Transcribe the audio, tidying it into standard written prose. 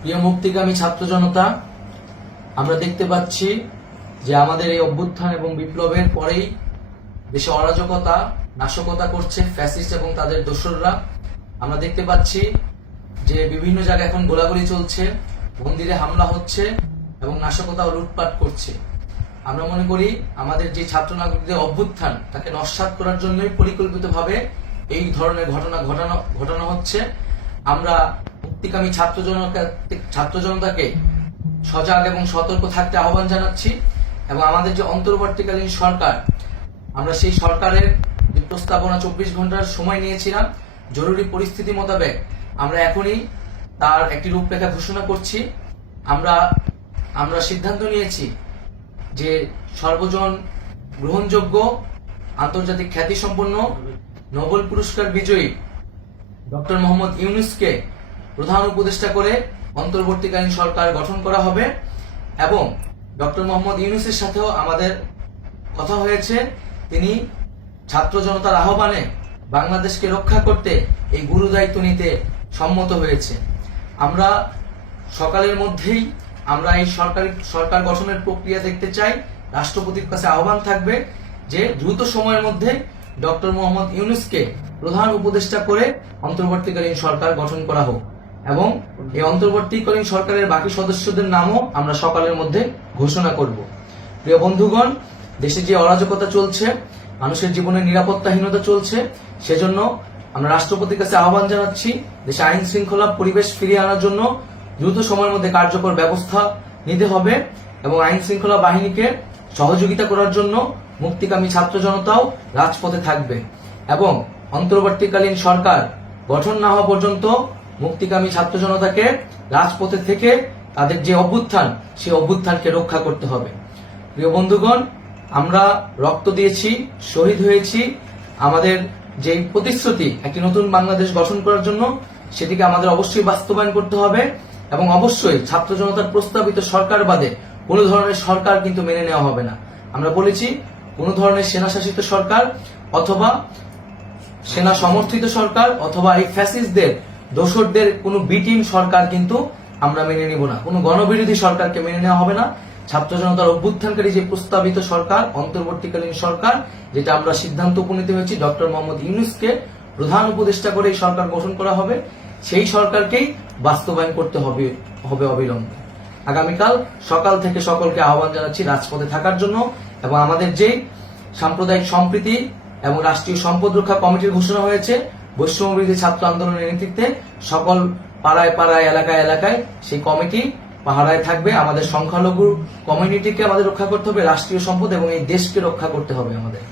প্রিয় মুক্তিকামী ছাত্র জনতা, আমরা দেখতে পাচ্ছি যে আমাদের এই অভ্যুত্থান এবং বিপ্লবের পরেই দেশে অরাজকতা নাশকতা করছে ফ্যাসিস্ট এবং তাদের দোসররা। আমরা দেখতে পাচ্ছি যে বিভিন্ন জায়গায় এখন গোলাগুলি চলছে, মন্দিরে হামলা হচ্ছে এবং নাশকতা ও লুটপাট করছে। আমরা মনে করি আমাদের যে ছাত্র নাগরিকদের অভ্যুত্থান তাকে নস্যাৎ করার জন্যই পরিকল্পিতভাবে এই ধরনের ঘটনা ঘটানো হচ্ছে। আমরা মুক্তিকামী ছাত্র জনতাকে সজাগ এবং সতর্ক থাকতে আহ্বান জানাচ্ছি এবং আমাদের যে অন্তর্বর্তীকালীন সরকার, আমরা সেই সরকারের যে প্রস্তাবনা 24 ঘন্টার সময় নিয়েছিলাম, জরুরি পরিস্থিতি মোতাবেক আমরা এখনই তার একটি রূপরেখা ঘোষণা করছি। আমরা সিদ্ধান্ত নিয়েছি যে সর্বজন গ্রহণযোগ্য আন্তর্জাতিক খ্যাতিসম্পন্ন নোবেল পুরস্কার বিজয়ী ডক্টর মোহাম্মদ ইউনূসকে প্রধান উপদেষ্টা করে অন্তর্বর্তীকালীন সরকার গঠন করা হবে এবং ডক্টর মোহাম্মদ ইউনূসের সাথেও আমাদের কথা হয়েছে। তিনি ছাত্র জনতার আহ্বানে বাংলাদেশকে রক্ষা করতে এই গুরুদায়িত্ব নিতে সম্মত হয়েছে। আমরা সকালের মধ্যেই আমরা এই সরকার গঠনের প্রক্রিয়া দেখতে চাই। রাষ্ট্রপতির কাছে আহ্বান থাকবে যে দ্রুত সময়ের মধ্যে ডক্টর মোহাম্মদ ইউনূসকে প্রধান উপদেষ্টা করে অন্তর্বর্তীকালীন সরকার গঠন করা হোক এবং এই অন্তর্বর্তীকালীন সরকারের বাকি সদস্যদের নামও আমরা সকালের মধ্যে ঘোষণা করব। প্রিয় বন্ধুগণ, দেশে যে অরাজকতা চলছে, মানুষের জীবনের নিরাপত্তাহীনতা চলছে, সেজন্য আমরা রাষ্ট্রপতির কাছে আহ্বান জানাচ্ছি দেশে আইন শৃঙ্খলা পরিবেশ ফিরিয়ে আনার জন্য দ্রুত সময়ের মধ্যে কার্যকর ব্যবস্থা নিতে হবে এবং আইন শৃঙ্খলা বাহিনীকে সহযোগিতা করার জন্য মুক্তিকামী ছাত্র জনতাও রাজপথে থাকবে এবং অন্তর্বর্তীকালীন সরকার গঠন না হওয়া পর্যন্ত মুক্তিকামী ছাত্র জনতাকে রাজপথে থেকে তাদের যে অভ্যুত্থান, সেই অভ্যুত্থানকে রক্ষা করতে হবে। প্রিয় বন্ধুগণ, আমরা রক্ত দিয়েছি, শহীদ হয়েছি। আমাদের যে প্রতিশ্রুতি একটি নতুন বাংলাদেশ গঠন করার জন্য, সেটিকে আমাদের অবশ্যই বাস্তবায়ন করতে হবে এবং অবশ্যই ছাত্র জনতার প্রস্তাবিত সরকার বাদে কোনো ধরনের সরকার কিন্তু মেনে নেওয়া হবে না। আমরা বলেছি কোনো ধরনের সেনা শাসিত সরকার অথবা সেনা সমর্থিত সরকার অথবা এই ফ্যাসিস্টদের দোসরদের কোনো বিটিম সরকার কিন্তু আমরা মেনে নিব না। কোনো গণবিরোধী সরকারকে মেনে নেওয়া হবে না। ছাত্র জনতার অভ্যুত্থানকারী যে প্রস্তাবিত সরকার, অন্তর্বর্তীকালীন সরকার, যেটা আমরা সিদ্ধান্ত উপনীত হয়েছি ডক্টর মোহাম্মদ ইউনূসকে প্রধান উপদেষ্টা করে এই সরকার গঠন করা হবে, সেই সরকারকেই বাস্তবায়ন করতে হবে অবিলম্বে। আগামীকাল সকাল থেকে সকলকে আহ্বান জানাচ্ছি রাজপথে থাকার জন্য এবং আমাদের যে সাম্প্রদায়িক সম্প্রীতি এবং রাষ্ট্রীয় সম্পদ রক্ষা কমিটির ঘোষণা হয়েছে বৈষম্যবিরোধী ছাত্র আন্দোলনের নেতৃত্বে, সকল পাড়ায় পাড়ায় এলাকায় এলাকায় সেই কমিটি পাহারায় থাকবে। আমাদের সংখ্যালঘু কমিউনিটিকে আমাদের রক্ষা করতে হবে, রাষ্ট্রীয় সম্পদ এবং এই দেশকে রক্ষা করতে হবে আমাদের।